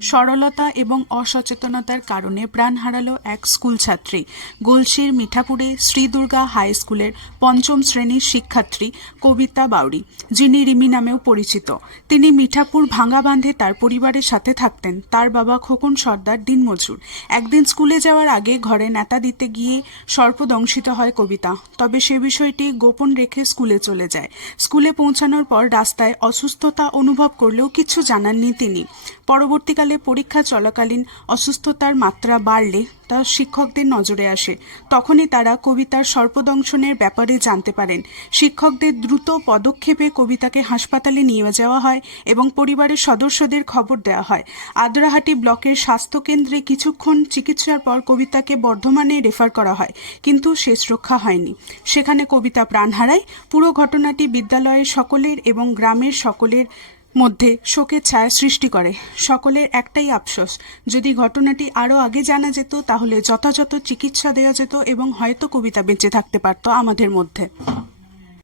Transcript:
সরলতা এবং অসচেতনতার কারণে প্রাণ হারালো এক স্কুল ছাত্রী। গলসির মিঠাপুরে শ্রী দুর্গা হাই স্কুলের পঞ্চম শ্রেণীর শিক্ষার্থী কবিতা বাউরি, যিনি রিমি নামেও পরিচিত। তিনি মিঠাপুর ভাঙা বাঁধে তার পরিবারের সাথে থাকতেন। তার বাবা খোকন সর্দার দিনমজুর। একদিন স্কুলে যাওয়ার আগে ঘরে নেতা দিতে গিয়ে সর্পদংশিত হয় কবিতা। তবে সে বিষয়টি গোপন রেখে স্কুলে চলে যায়। স্কুলে পৌঁছানোর পর রাস্তায় অসুস্থতা অনুভব করলেও কিছু জানাননি তিনি। পরবর্তীকালে পরীক্ষা চলাকালীন অসুস্থতার মাত্রা বাড়লে তা শিক্ষকদের নজরে আসে। তখনই তারা কবিতার সর্পদংশনের ব্যাপারে জানতে পারেন। শিক্ষকদের দ্রুত পদক্ষেপে কবিতাকে হাসপাতালে নিয়ে যাওয়া হয় এবং পরিবারের সদস্যদের খবর দেওয়া হয়। আদ্রাহাটি ব্লকের স্বাস্থ্যকেন্দ্রে কিছুক্ষণ চিকিৎসার পর কবিতাকে বর্ধমানে রেফার করা হয়, কিন্তু শেষ রক্ষা হয়নি। সেখানে কবিতা প্রাণ হারায়। পুরো ঘটনাটি বিদ্যালয়ের সকলের এবং গ্রামের সকলের মধ্যে শোকের ছায়া সৃষ্টি করে। সকলের একটাই আফসোস, যদি ঘটনাটি আরও আগে জানা যেত তাহলে যথাযথ চিকিৎসা দেওয়া যেত এবং হয়তো কবিতা বেঁচে থাকতে পারত আমাদের মধ্যে।